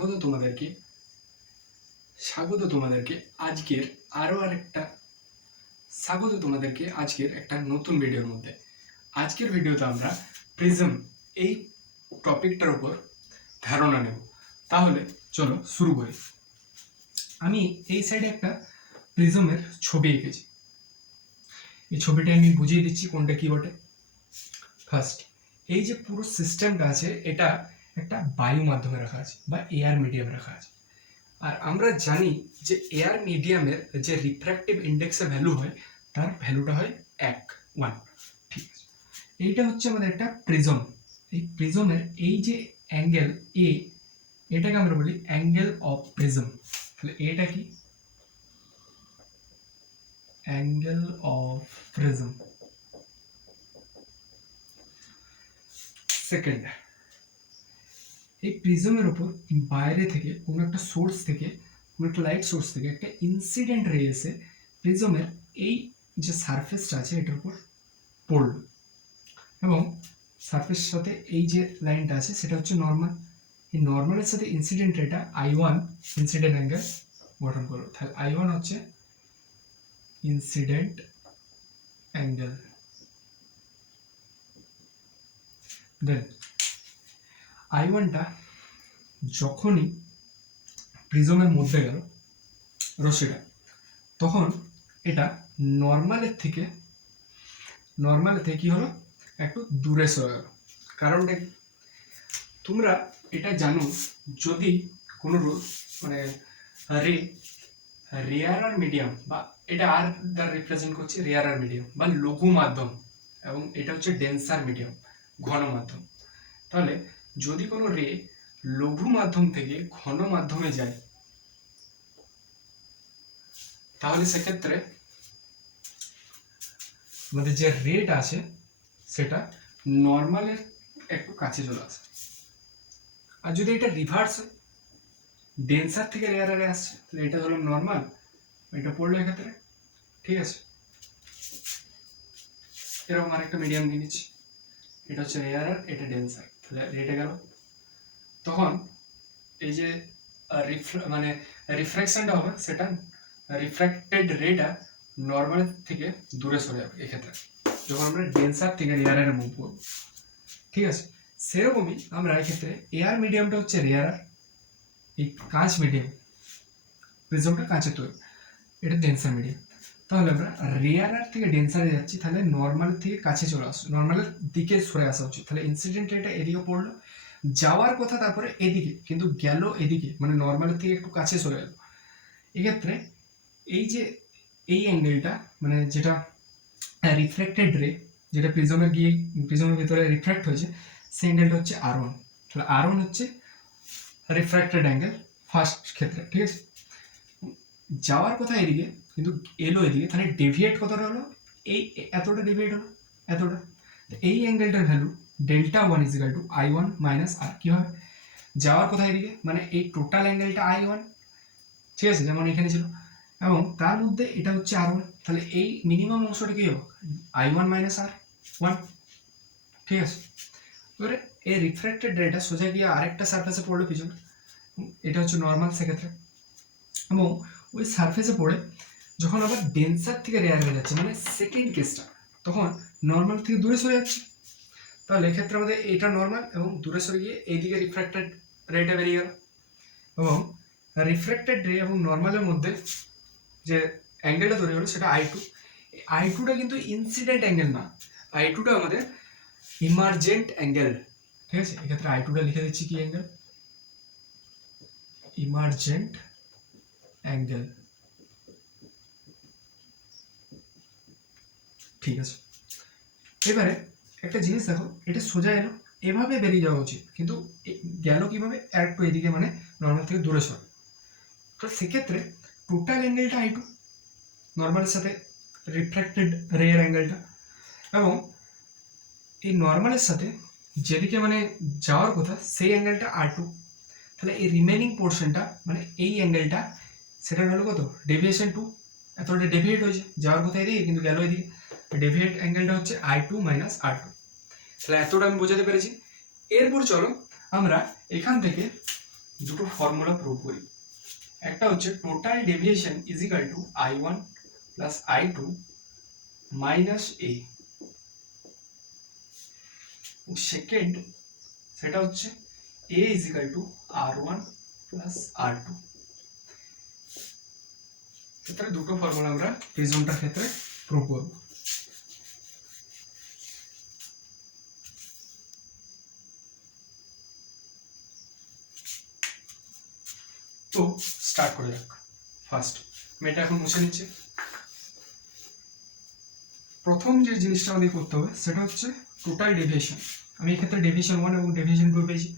স্বাগত তোমাদেরকে আজকের একটা নতুন ভিডিওর মধ্যে। আজকের ভিডিওতে আমরা প্রিজম এই টপিকটার উপর ধারণা নেব। তাহলে চলো শুরু করি। আমি এই সাইডে একটা প্রিজমের ছবি এঁকেছি। এই ছবিটা আমি বুঝিয়ে দিচ্ছি কোনটা কি বটে। ফার্স্ট, এই যে পুরো সিস্টেমটা আছে এটা একটা বায়ু মাধ্যমে রাখা আছে বা এয়ার মিডিয়ামে রাখা আছে। আর আমরা জানি যে এয়ার মিডিয়ামের যে রিফ্র্যাক্টিভ ইন্ডেক্সের ভ্যালু হয় তার ভ্যালুটা হয় 1 ঠিক আছে। এইটা হচ্ছে আমাদের একটা প্রিজম। এই প্রিজমের এই যে অ্যাঙ্গেল এ, এটাকে আমরা বলি অ্যাঙ্গেল অফ প্রিজম। তাহলে এটা কি? Angle of prism. সেকেন্ড, এই প্রিজমের উপর বাইরে থেকে কোনো একটা সোর্স থেকে, কোনো একটা লাইট সোর্স থেকে একটা ইনসিডেন্ট রে এসে প্রিজমের এই যে সারফেসটা আছে এটার উপর পড়ল, এবং সারফেসের সাথে এই যে লাইনটা আছে সেটা হচ্ছে নর্মাল। এই নর্মালের সাথে ইনসিডেন্ট রেটা I1 ইনসিডেন্ট অ্যাঙ্গেল গঠন করলো। তাহলে I1 হচ্ছে ইনসিডেন্ট অ্যাঙ্গেল। দেন I1টা যখনই প্রিজমের মধ্যে গেল রশ্মিটা, তখন এটা নর্মালের থেকে কি হলো, একটু দূরে সরে গেল। কারণটা তোমরা এটা জানো, যদি কোনো মানে রেয়ারার মিডিয়াম, বা এটা আর দ্বারা রিপ্রেজেন্ট করছে রেয়ারার মিডিয়াম বা লঘু মাধ্যম, এবং এটা হচ্ছে ডেন্সার মিডিয়াম, ঘন মাধ্যম। তাহলে যদি কোনো রে লঘু মাধ্যম থেকে ঘন মাধ্যমে যায়, তাহলে সেক্ষেত্রে আমাদের যে রেট আছে সেটা নর্মালের একটু কাছে চলে আসে। আর যদি এটা রিভার্স হয়, ডেন্সার থেকে রেয়ারারে আসছে, তাহলে এটা হলো নর্মাল, এটা পড়লো এক্ষেত্রে, ঠিক আছে। এরকম আরেকটা মিডিয়াম নিয়ে নিচ্ছি, এটা হচ্ছে রেয়ারার, এটা ডেন্সার, তাহলে রেটে গেল। তখন এই যে মানে রিফ্র্যাকশনটা হবে, সেটা রিফ্র্যাক্টেড রেটা নর্মাল থেকে দূরে সরে যাবে এক্ষেত্রে, যখন আমরা ডেন্সার থেকে রেয়ারারে মুভ করব, ঠিক আছে। সেরকমই আমরা এক্ষেত্রে এয়ার মিডিয়ামটা হচ্ছে রেয়ারার, এই কাঁচ মিডিয়াম, প্রিজমটা কাঁচের তৈরি, এটা ডেন্সার মিডিয়াম। তাহলে আমরা রেয়ারার থেকে ডেন্সারে যাচ্ছি, তাহলে নর্মাল থেকে কাছে চলে আসছে, নর্মালের দিকে সরে আসা উচিত। তাহলে ইনসিডেন্ট রেটা এদিকে পড়লো, যাওয়ার কথা তারপরে এদিকে, কিন্তু গেল এদিকে, মানে নর্মালের থেকে একটু কাছে সরে গেল। এক্ষেত্রে এই যে এই অ্যাঙ্গেলটা, মানে যেটা রিফ্র্যাক্টেড রে, যেটা প্রিজমের ভিতরে রিফ্র্যাক্ট হয়েছে, সেই অ্যাঙ্গেলটা হচ্ছে R1। তাহলে R1 হচ্ছে রিফ্র্যাক্টেড অ্যাঙ্গেল ফার্স্ট ক্ষেত্রে, ঠিক আছে। যাওয়ার কথা এদিকে কিন্তু এলো এদিকে, তাহলে ডেভিয়েট কতটা হলো, এই এতটা ডেভিয়েট হলো, এতটা। এই অ্যাঙ্গেলটার ভ্যালু Δ1 = I1 - R। কি হবে? যাওয়ার কথা এদিকে, মানে এই টোটাল অ্যাঙ্গেলটা I1, ঠিক আছে, যেমন এখানে ছিল, এবং তার মধ্যে এটা হচ্ছে R1, তাহলে এই মিনিমাম অংশটা কি হবে, I1 - R1, ঠিক আছে। এবারে এই রিফ্র্যাক্টেড রেটা সোজা গিয়ে আরেকটা সারফেসে পড়লো পিছনে, এটা হচ্ছে নর্মাল সেক্ষেত্রে, এবং ওই সারফেসে পড়ে যখন আবার ডেন্সার থেকে রেয়ার হয়ে যাচ্ছে, মানে সেকেন্ড কেসটা, তখন নর্মাল থেকে দূরে সরে যাচ্ছে। তাহলে এক্ষেত্রে আমাদের এটা নর্মাল, এবং দূরে সরে গিয়ে এইদিকে রিফ্র্যাক্টেড রেটা বেরিয়ে গেল। এবং রিফ্র্যাক্টেড রে এবং নর্মালের মধ্যে যে অ্যাঙ্গেলটা তৈরি হলো সেটা I2। I2টা কিন্তু ইনসিডেন্ট অ্যাঙ্গেল না, I2টা আমাদের ইমার্জেন্ট অ্যাঙ্গেল, ঠিক আছে। এক্ষেত্রে I2টা লিখে দিচ্ছি কি অ্যাঙ্গেল, ইমার্জেন্ট অ্যাঙ্গেল, ঠিক আছে। এবারে একটা জিনিস দেখো, এটা সোজা এলো, এভাবে বেরিয়ে যাওয়া উচিত, কিন্তু গেল কিভাবে, একটু এদিকে, মানে নর্মাল থেকে দূরে সরে। তো সেক্ষেত্রে টোটাল অ্যাঙ্গেলটা I2, নর্মালের সাথে রিফ্র্যাক্টেড রেয়ার অ্যাঙ্গেলটা, এবং এই নর্মালের সাথে যেদিকে মানে যাওয়ার কথা সেই অ্যাঙ্গেলটা R2। তাহলে এই রিমেনিং পোর্শনটা, মানে এই অ্যাঙ্গেলটা, সেটার হলো কত, ডেভিয়েশন 2, এতটা ডেভিয়েট হয়েছে, যাওয়ার কথা এদিকে কিন্তু গেল এদিকে, ডেভিয়েট অ্যাঙ্গেলটা হচ্ছে I2 - R2। তাহলে এতটা আমি বোঝাতে পেরেছি। এরপর চলো আমরা এখান থেকে দুটো ফর্মুলা প্রুভ করি। একটা হচ্ছে total deviation is equal two I1 plus I2 minus A। Second সেটা হচ্ছে A is equal two R1 plus R2। ক্ষেত্রে দুটো ফর্মুলা আমরা প্রিজমটার ক্ষেত্রে প্রুভ করব। তো স্টার্ট করে যাক। ফার্স্ট মেয়েটা এখন মুছে নিচ্ছে। প্রথম যে জিনিসটা আমাদের করতে হবে সেটা হচ্ছে টোটাল ডেভিয়েশন। আমি এক্ষেত্রে ডেভিয়েশন 1 এবং ডেভিয়েশন 2 পেয়েছি।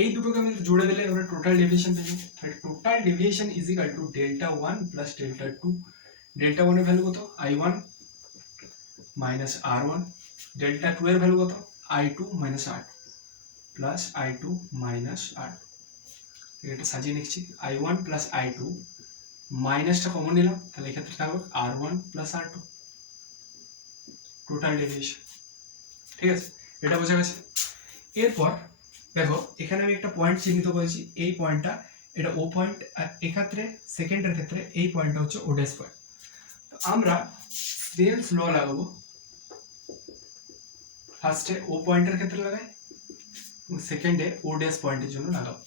এই দুটোকে আমি জুড়ে দিলে আমরা টোটাল ডেভিয়েশন পেয়েছি। তাহলে total deviation is equal to delta 1 plus delta 2। Delta 1 এর ভ্যালু কত? I1 minus R1। ডেল্টা 2 এর ভ্যালু কত? I2 minus R2 plus I2 minus R2। এটা সাজিয়ে নিচ্ছি। I1 প্লাস I2 মাইনাসটা কমন নিলাম, তাহলে এক্ষেত্রে থাকবে R1 plus R2 total deviation. ঠিক আছে, এটা বোঝা গেছে। এরপর দেখো এখানে আমি একটা পয়েন্ট চিহ্নিত করেছি, এই পয়েন্টটা এটা ও পয়েন্ট, আর এক্ষেত্রে সেকেন্ডের ক্ষেত্রে এই পয়েন্টটা হচ্ছে ও ড্যাশ পয়েন্ট। তো আমরা স্নেলস ল লাগাবো। ফার্স্টে ও পয়েন্টের ক্ষেত্রে লাগাই এবং সেকেন্ডে ও ড্যাশ পয়েন্টের জন্য লাগাবো।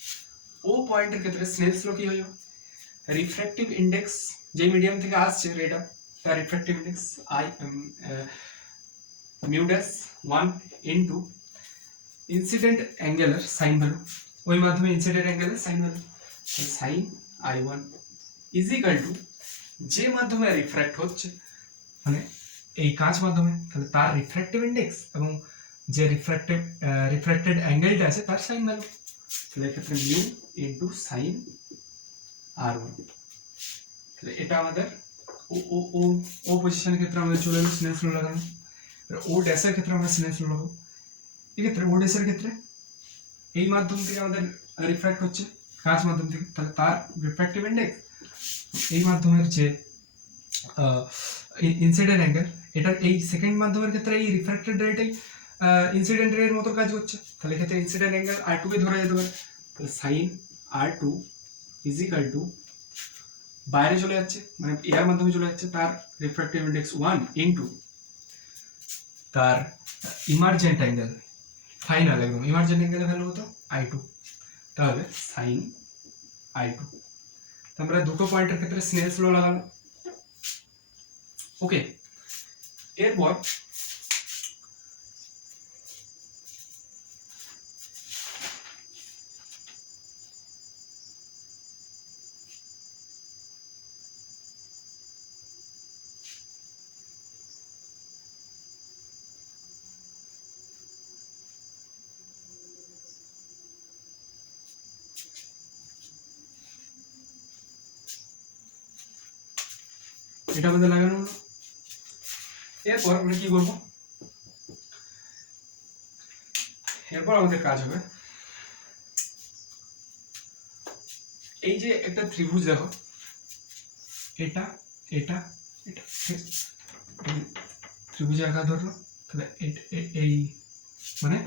ও পয়েন্টের ক্ষেত্রে স্নেলস ল কি হয়ে যাবে? রিফ্র্যাক্টিভ ইন্ডেক্স যে মিডিয়াম থেকে আসছে রেটা, তার refractive index mu dash 1 into incident অ্যাঙ্গেলের সাইন ভ্যালু, ওই মাধ্যমে ইনসিডেন্ট অ্যাঙ্গেলের sine value sine I1 is equal to যে মাধ্যমে রিফ্র্যাক্ট হচ্ছে, মানে এই কাঁচ মাধ্যমে, তাহলে তার রিফ্র্যাক্টিভ ইন্ডেক্স এবং যে রিফ্র্যাক্টেড অ্যাঙ্গেলটা আছে তার সাইন ভ্যালু। তাহলে এক্ষেত্রে মিউ ইন্টু সাইন R1। তাহলে এটা আমাদের ও ও ও ও পজিশনের ক্ষেত্রে আমাদের চলে এলো স্নেলস ল লাগানো। ও ড্যাশের ক্ষেত্রে আমরা স্নেলস ল লাগাবো। এক্ষেত্রে ও ড্যাশের ক্ষেত্রে এই মাধ্যম থেকে আমাদের রিফ্র্যাক্ট হচ্ছে কাঁচ মাধ্যম থেকে, তাহলে তার রিফ্র্যাক্টিভ ইন্ডেক্স এই মাধ্যমের যে ইনসিডেন্ট অ্যাঙ্গেল, এটা এই সেকেন্ড মাধ্যমের ক্ষেত্রে এই রিফ্র্যাক্টেড রেটাই ইনসিডেন্ট রের মতো কাজ করছে। তাহলে এক্ষেত্রে ইনসিডেন্ট অ্যাঙ্গেল R2 কে ধরা যেতে পারে। তাহলে sign R2 is equal two বাইরে চলে যাচ্ছে, মানে এর মাধ্যমে চলে যাচ্ছে, তার রিফ্র্যাক্টিভ ইন্ডেক্স 1 ইন্টু তার ইমার্জেন্ট অ্যাঙ্গেল, ফাইনাল একদম ইমার্জেন্ট অ্যাঙ্গেলের ভ্যালু কত? I2। তাহলে সাইন I2। আমরা দুটো পয়েন্টের ক্ষেত্রে স্নেলস ল লাগালাম। ওকে, এরপর এটা আমাদের লাগানো হলো। এরপর আমরা কি করবো? এরপর আমাদের কাজ হবে, এই যে একটা ত্রিভুজ দেখো, এটা এটা এটা ত্রিভুজে আকার ধরলো, তাহলে এই মানে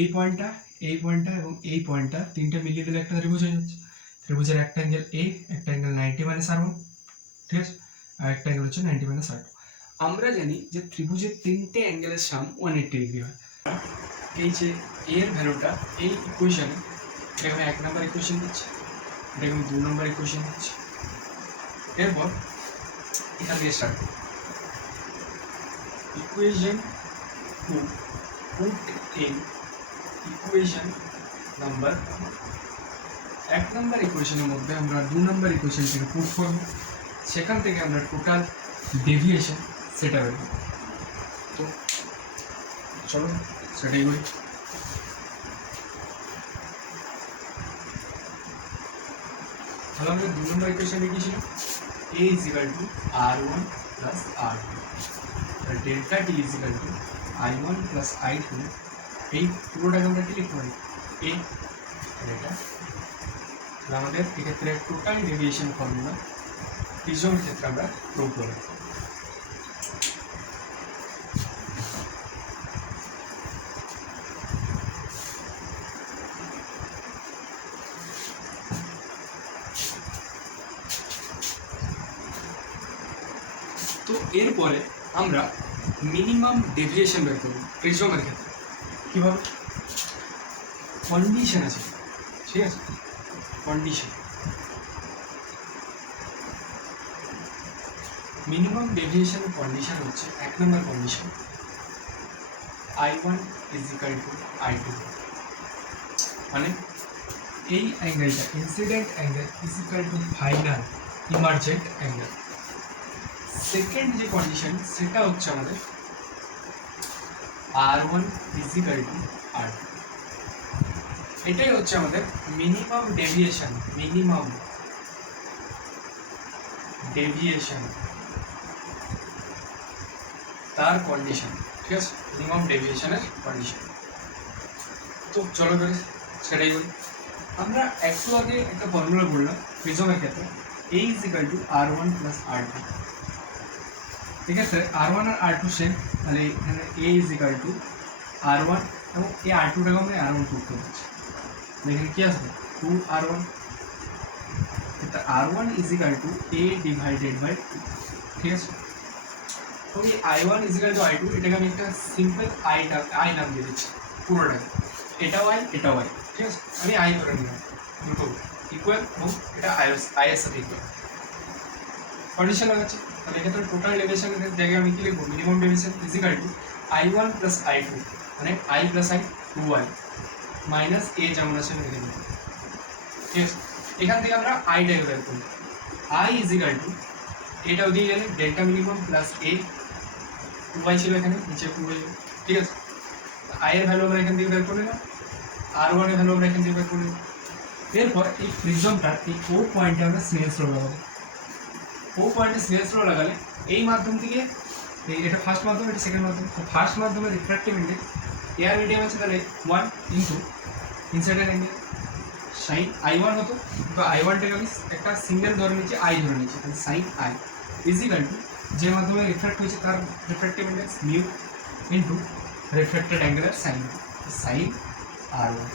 এই পয়েন্টটা এবং এই পয়েন্টটা তিনটে মিলিয়ে দিলে একটা ত্রিভুজ হয়ে যাচ্ছে। ত্রিভুজের একটা অ্যাঙ্গেল A, একটা অ্যাঙ্গেল 90 মাইনাস R1, ঠিক আছে, আর একটা অ্যাঙ্গেল হচ্ছে 90 মাইনাস R2। আমরা জানি যে ত্রিভুজের তিনটে অ্যাঙ্গেলের সাম 180 ডিগ্রি হয়। এই যে এর ভ্যালুটা এই ইকুয়েশনে, এটাকে আমি 1 নম্বর ইকুয়েশন দিচ্ছি, এটাকে আমি 2 নম্বর ইকুয়েশন দিচ্ছি। এরপর এখান থেকে start equation 2 put in equation number 1 নম্বর ইকুয়েশনের মধ্যে আমরা 2 নম্বর ইকুয়েশনটাকে পুট করব, সেখান থেকে আমরা টোটাল ডেভিয়েশন সেটা বের করব। তো চলো সেটাই করি। তাহলে আমাদের 2 নম্বর ইকুয়েশনে কি ছিল? A is equal to R1 plus R2, delta T is equal to I1 plus I2। এই পুরোটাকে আমরা কি লিখতে পারি? A। এটা আমাদের এক্ষেত্রে টোটাল ডেভিয়েশন ফর্মুলা প্রিজমের ক্ষেত্রে আমরা প্রুভ করব। এরপরে আমরা মিনিমাম ডেভিয়েশন বের করব প্রিজমের ক্ষেত্রে। কীভাবে? কন্ডিশন আছে, ঠিক আছে, কন্ডিশন মিনিমাম ডেভিয়েশন কন্ডিশন হচ্ছে 1 number condition I1 is equal to I2, মানে এই অ্যাঙ্গেলটা incident angle is equal to final emergent angle. Second যে কন্ডিশন সেটা হচ্ছে আমাদের R1 is equal two R2। এটাই হচ্ছে আমাদের মিনিমাম ডেভিয়েশন, মিনিমাম ডেভিয়েশন তার কন্ডিশন, ঠিক আছে, মিনিমাম ডেভিয়েশনের কন্ডিশন। তো চলো করে সেটাই বলি। আমরা একটু আগে একটা ফর্মুলা বললাম প্রিজমের ক্ষেত্রে A is equal two R1 plus R2। এক্ষেত্রে R1 আর R2 সেম, তাহলে এখানে A is equal two R1 এবং এই R2টাকে আমরা R1 করতে পারছি, এখানে কি আসবে 2R1। R1 is equal to A divided by 2, ঠিক আছে। তো এই I1 is equal to I2, এটাকে আমি একটা সিম্পল I নাম দিয়ে দিচ্ছি পুরোটাকে, এটাও I এটাও I, ঠিক আছে, আমি I ধরে নিলাম, দুটো ইকুয়াল এবং এটা I এর সাথে ইকুয়াল। কন্ডিশন লাগাচ্ছি, তাহলে এক্ষেত্রে টোটাল ডেভিয়েশনের জায়গায় আমি কি লিখবো? Minimum deviation is equal two I1 plus I2, মানে I plus I 2I minus A যেমন আছে লিখে দেবো, ঠিক আছে। এখান থেকে আমরা আইটাকে বের করব, I ইজ ইকুয়াল টু এটাও দিয়ে গেলে delta minimum plus A, 2I ছিল এখানে, নিচে 2I, ঠিক আছে। I এর ভ্যালু আমরা এখান থেকে বের করে নিলাম, R1 এর ভ্যালু আমরা এখান থেকে বের করে নিলাম। এরপর এই প্রিজমটার এই O পয়েন্টে আমরা স্নেলস ল লাগাবো। O পয়েন্টে স্নেলস ল লাগালে এই মাধ্যম থেকে, এটা ফার্স্ট মাধ্যম, এটা সেকেন্ড মাধ্যম। ফার্স্ট মাধ্যমে রিফ্র্যাক্টিভ ইন্ডেক্স এয়ার মিডিয়াম আছে, তাহলে 1 ইন্টু ইনসাইডের অ্যাঙ্গেল সাইন I1 হতো, বা I1টাকে আমি একটা সিঙ্গেল ধরে নিচ্ছি, I ধরে নিচ্ছি, তাহলে sine I is equal to যে মাধ্যমে রিফ্র্যাক্ট হয়েছে তার refractive index mu into refracted অ্যাঙ্গেলের সাইন, সাইন R1।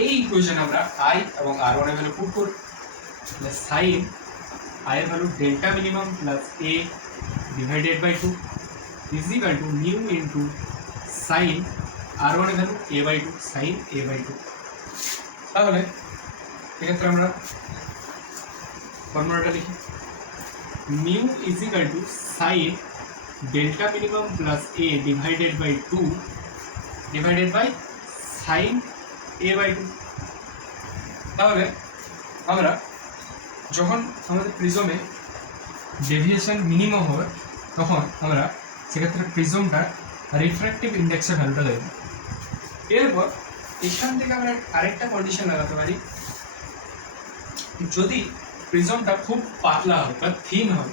এই ইকুয়েশন আমরা I এবং R1 এর ভ্যালু পুট করি, তাহলে সাইন I এর value delta minimum plus A divided by 2 is equal to mu into sine R1 এর value A by 2, sine A by 2। তাহলে এক্ষেত্রে আমরা ফর্মুলাটা লিখি, mu is equal to sine delta minimum plus A divided by 2 divided by sine A by 2। তাহলে আমরা যখন আমাদের প্রিজমে ডেভিয়েশন মিনিমাম হবে তখন আমরা সেক্ষেত্রে প্রিজমটা রিফ্র্যাক্টিভ ইন্ডেক্সের ভ্যালুটা দেব। এরপর এখান থেকে আমরা আরেকটা কন্ডিশন লাগাতে পারি, যদি প্রিজমটা খুব পাতলা হয় বা থিন হয়,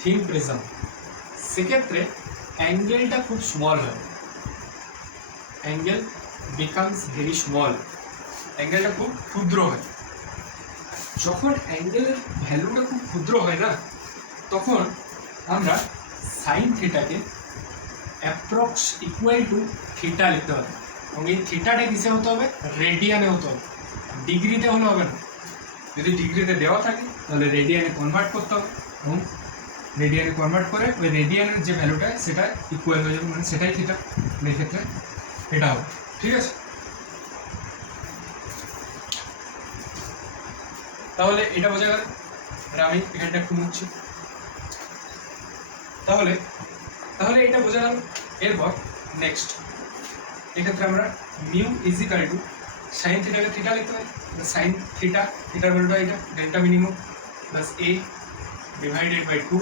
থিন প্রিজম, সেক্ষেত্রে অ্যাঙ্গেলটা খুব স্মল হয়, অ্যাঙ্গেল বিকামস ভেরি স্মল, অ্যাঙ্গেলটা খুব ক্ষুদ্র হয়। যখন অ্যাঙ্গেলের ভ্যালুটা খুব ক্ষুদ্র হয় না, তখন আমরা সাইন থিটাকে অ্যাপ্রক্স ইকুয়াল টু থিটা লিখতে হবে, এবং এই থিটাটা কিসে হতে হবে? রেডিয়ানে হতে হবে, ডিগ্রিতে হলে হবে না। যদি ডিগ্রিতে দেওয়া থাকে তাহলে রেডিয়ানে কনভার্ট করতে হবে, এবং রেডিয়ানে কনভার্ট করে ওই রেডিয়ানের যে ভ্যালুটা সেটা ইকুয়াল হয়ে যাবে, মানে সেটাই থিটা, এই ক্ষেত্রে এটা হবে, ঠিক আছে। তাহলে এটা বোঝা গেল, আমি এখানটা একটু মুছছি। তাহলে এটা বোঝা গেল। এরপর নেক্সট এক্ষেত্রে আমরা mu is equal to sine থিটাকে থিটা লিখতে পারি, সাইন থিটার ভ্যালুটা এটা delta minimum plus A divided by 2,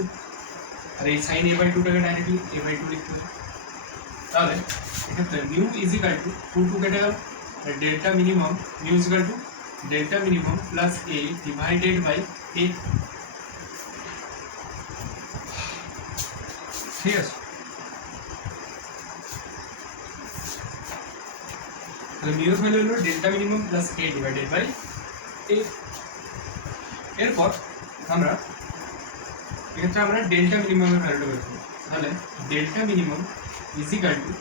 আর এই সাইন A বাই 2টাকে ডাইরেক্টলি A বাই 2 লিখতে পারি। তাহলে এক্ষেত্রে মিউ ইজ ইকুয়াল টু 2 কেটে গেল, delta minimum, mu is equal to delta minimum plus A divided by A, ঠিক আছে। তাহলে মিউ এর ভ্যালু হলো delta minimum plus A divided by A। এরপর আমরা এক্ষেত্রে আমরা ডেল্টা মিনিমামের ভ্যালুটা বের করব, তাহলে delta minimum is equal to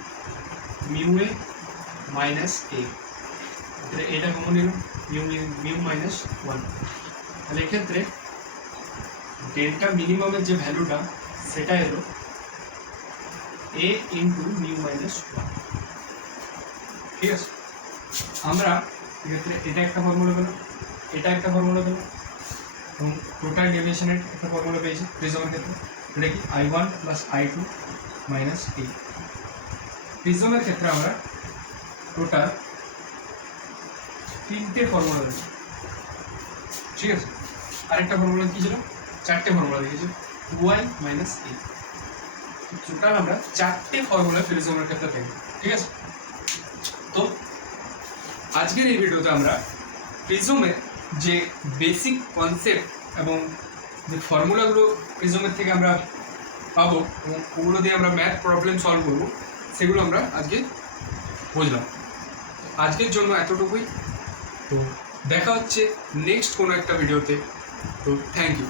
mu A minus A, তাহলে এটা কমন নিলাম, মিউ মাইনাস 1, তাহলে এক্ষেত্রে ডেল্টা মিনিমামের যে ভ্যালুটা সেটা এলো a ইন্টু মিউ মাইনাস 1। ঠিক আছে, আমরা এক্ষেত্রে এটা একটা ফর্মুলা পেলাম, এটা একটা ফর্মুলা পেলাম, এবং টোটাল ডেভিয়েশনের একটা ফর্মুলা পেয়েছি প্রিজমের ক্ষেত্রে। এটা কি I1 plus I2 minus a। প্রিজমের ক্ষেত্রে আমরা টোটাল 3টে ফর্মুলা পেয়েছি। ঠিক আছে, আরেকটা ফর্মুলা কি ছিল, 4টে ফর্মুলা দেখেছি, 2y মাইনাস a। টোটাল আমরা 4টে ফর্মুলা প্রিজমের ক্ষেত্রে পেলাম। ঠিক আছে, তো আজকের এই ভিডিওতে আমরা প্রিজমের যে বেসিক কনসেপ্ট এবং যে ফর্মুলাগুলো প্রিজমের থেকে আমরা পাবো এবং ওগুলো দিয়ে আমরা ম্যাথ প্রবলেম সলভ করবো, সেগুলো আমরা আজকে বুঝলাম। আজকের জন্য এতটুকুই। তো দেখা হচ্ছে নেক্সট কোনো একটা ভিডিওতে। তো থ্যাংক ইউ।